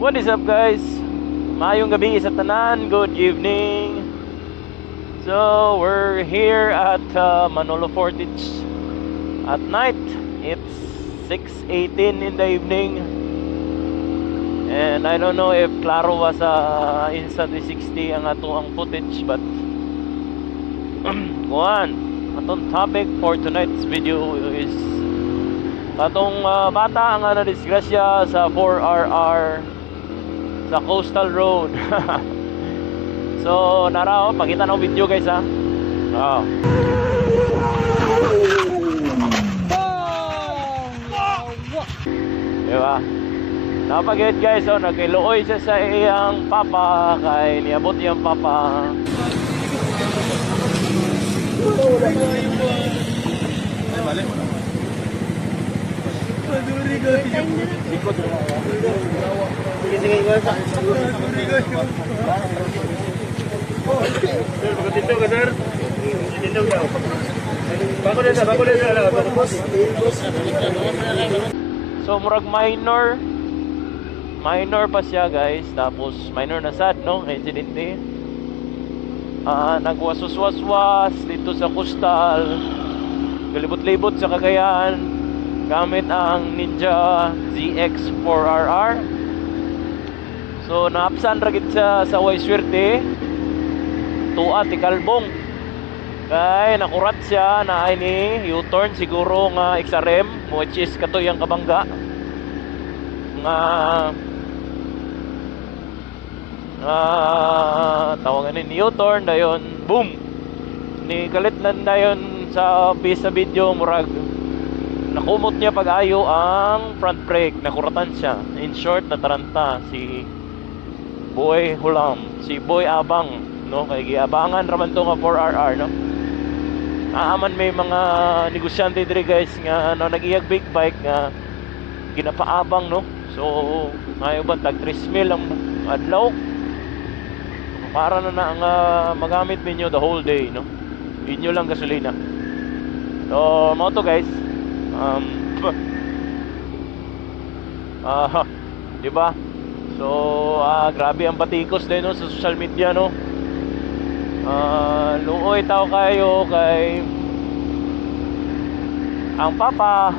What is up guys? Maayong gabi sa tanan, good evening. So we're here at Manolo Fortich at night. It's 6:18 in the evening. And I don't know if klaro was Insta360 ang ato ang footage, but one atong topic for tonight's video is atong bata ang disgrasya sa 4RR sa Coastal Road. So nara, pakita na video guys ha. Oh. Diba? Napagayad guys, oh, nagkiluoy siya sa iyang papa, kay niabot yung papa. Ay, balik mo na. Ikot mo. Sige, guys. Sir, pagkatito ka, sir. Tindaw daw. Bago na sa. So, murag minor pa siya guys, tapos minor na sad no, insidente. Nagwasos-waswas dito sa coastal, galibot-libot sa Cagayan gamit ang Ninja ZX4RR. So naapsan ragid sa way swerte tuwa ti Kalbong, kay nakurat siya na ay ni U-turn siguro nga XRM, which is katoy ang kabangga nga tawagan ni U-turn dayon, boom, ni kalit nan dayon sa bisa video, murag nakumot niya pag-ayo ang front brake, nakuratan siya. In short, nataranta si Boy Hulam, si Boy Abang no, kay giabangan raman to nga 4RR no. Aaman may mga negosyante diri guys nga no, nag-iyag big bike nga ginapaabang no. So ngayon ba tag 3,000 ang adlaw para na ang magamit ninyo the whole day no, inyo lang gasolina. So mo to guys, diba? So grabe ang batikos din no, sa social media no. Luoy tao kayo kay ang papa,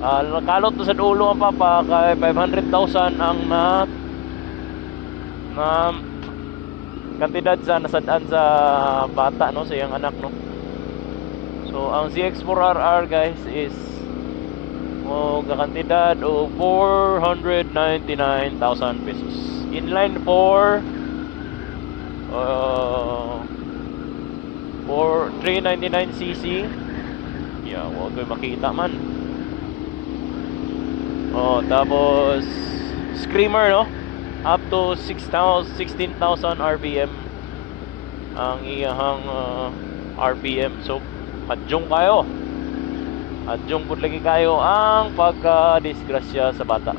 nakalot na sa ulo ang papa, kay 500,000 ang na kantidad sa nasadaan sa bata no, sa iyang anak no. So ang ZX4RR guys is kakantidad o 499,000 pesos. Inline for 399cc. Yeah, wag ko makita man. Tapos screamer no, up to 16,000 RPM ang iyang RPM. So adjong kayo, adjong pud lagi kayo ang pagka-disgrasya sa bata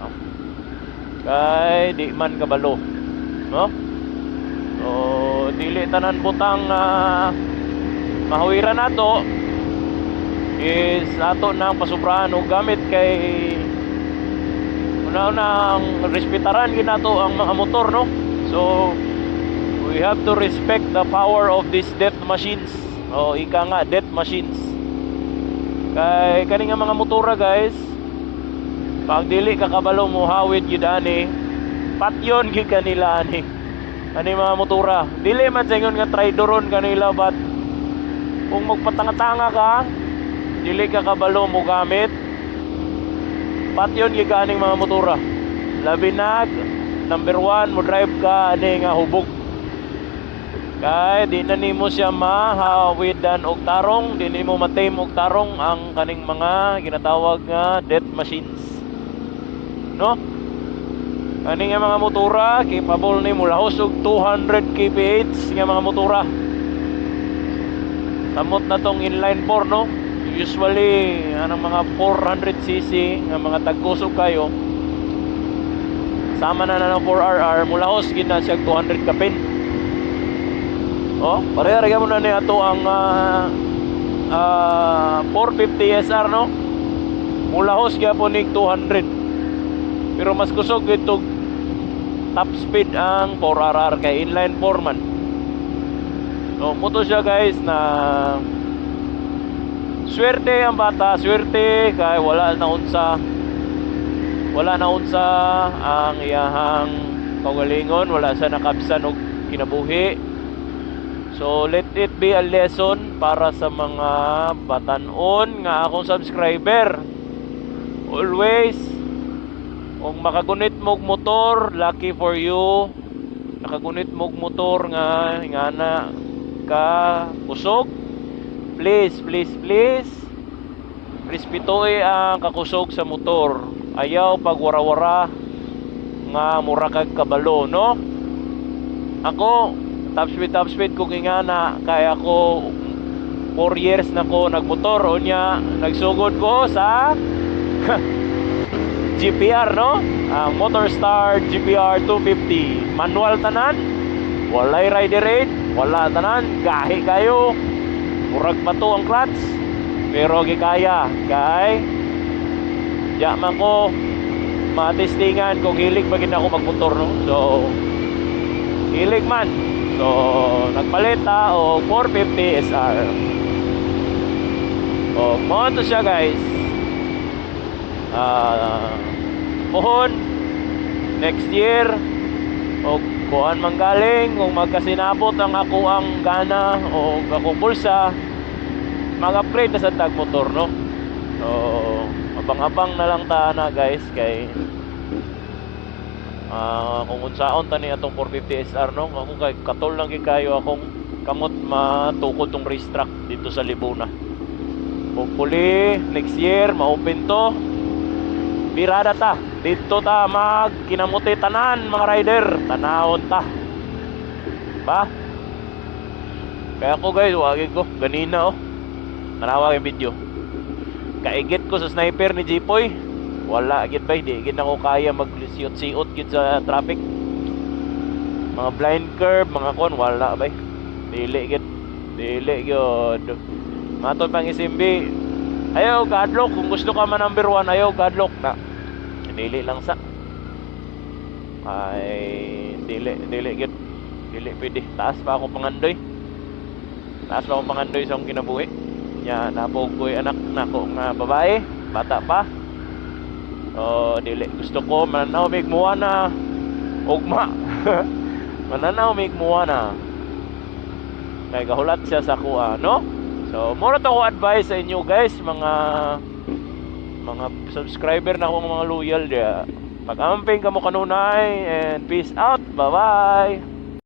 kay di man kabalo no. So dili tanan butang mahuwiran nato is ato nang pasubrahan og gamit, kay una-una ang respetaran ginato ang mga motor no. So we have to respect the power of these death machines, ika nga death machines. Kay kani nga mga motora guys, pag dili ka kabalo mo hawid gyud ani, patyon gyud kanila ani mga motora. Dili man sa ingon nga traidoron kanila, but kung magpatanga-tanga ka, dili ka kabalo mo gamit, patyon gyud kaning mga motora. Labi na number 1 mo drive ka ani nga hubog, kay di na nimo siya mahawidan og tarong, di nimo matame og tarong ang kaning mga ginatawag nga death machines no. Kaning nga mga motora capable nimo lahos og 200 kph nga mga motora. Samot na tong inline 4 no, usually anang mga 400cc nga mga tagkusog kayo, sama na ng 4RR mulahos gid na siya 200 kapin. Pareha mo na ni ato ang 450 SR no. Mulahos gyapon ning 200. Pero mas kusog ito top speed ang 4RR kay inline 4 man. So moto siya guys na swerte ang bata, swerte kay wala na unsa ang iyahang kaugalingon, wala sa nakabsan og kinabuhi. So let it be a lesson para sa mga batanon nga akong subscriber. Always kung makagunit mog motor, lucky for you. Nakagunit mog motor nga ingana ka kusog. Please respetuoy ang kakusog sa motor. Ayaw pagwara-wara nga mura kag kabalo, no? Ako top speed kung ingana kaya ako 4 years na ko nagmotor unya nagsugod ko sa GPR, no? Motorstar GPR 250 manual tanan, walay rider aid, wala tanan, gahi kayo, murag pa to ang clutch pero gikaya kay ya man ko matestingan kung hilig ba gid ako magmotor, no? So hilig man. So, nagpalit o 450 SR. O, mo to siya guys. Pohon next year o kuan manggaling kung magkasinabot ang ako ang gana o akong bulsa, mag-upgrade na sa tag motor, no? So, abang-abang na lang ta na guys kay kung unsaon tani atong 450 SR, no? Ako kay katol lang gid kayo akong kamot matukod tong racetrack dito sa Libuna. Hopefully next year ma-open to. Birada ta. Dito ta magkinamuti tanan mga rider. Tanahon ta. Ba? Kaya ako guys, wagin ko ganina tanawa yung video. Kaigit ko sa sniper ni Jipoy. Wala gid bay, di gid ako kaya maglisiot-siot gid sa traffic. Mga blind curve, mga kon wala bay. Dili gyud. Matod pang isimbi. Ayaw gadlock kung gusto ka man number 1, ayaw gadlock na. Dili lang sa. Ay dili gyud. Dili pwede. Taas pa ako pangandoy sa akong kinabuhi. Nya napog ko'y anak nako nga babae, bata pa. Dili gusto ko mananaw mig muana ugma. Mananaw mig muana kay gahulat siya sa kuha, no? So mura to ko advice sa inyo guys, mga subscriber na akong mga loyal dia. Pag-amping kamo kanunay and peace out. Bye bye.